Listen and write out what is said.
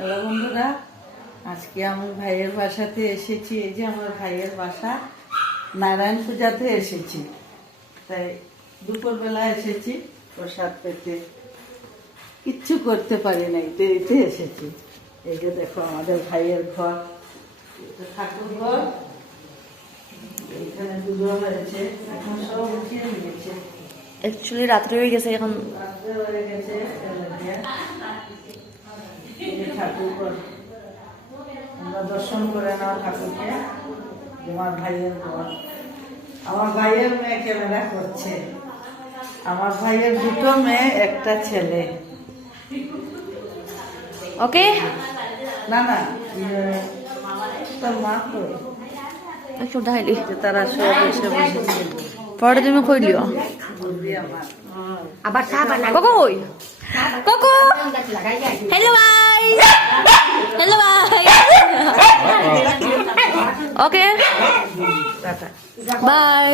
Hello বন্ধুরা, আজকে আমি ভাইয়ের বাসাতে এসেছি। এই যে আমার ভাইয়ের বাসা, নারায়ণ পূজাতে এসেছি। তাই দুপুরবেলা এসেছি প্রসাদ পেতে, কিচ্ছু করতে পারি নাই, দেরিতে এসেছি। এই যে দেখো আমাদের ভাইয়ের ঘর, এটা ঠাকুর ঘর, এখানে পুজো হয়েছে, এখন সব উঠিয়ে নিয়েছে। অ্যাকচুয়ালি রাত্রে হয়ে গেছে, এখন রাত্রে হয়ে গেছে। ঠাকুর ঘর আমরা দর্শন করে নাও ঠাকুরকে। তোমার ভাইয়ের ঘর, আমার ভাইয়ের মেয়ে ক্যামেরা করছে। আমার ভাইয়ের দুটো মেয়ে, একটা ছেলে। ওকে না না, তোর মা তো একটু ঢাইলি তারা সব এসে বসেছে। পরে তুমি কই লিও বুঝলি আমার আবার চা বানাই কোকো কই কোকো হ্যালো ভাই হ্যালো ভাই ওকে টাটা। বাই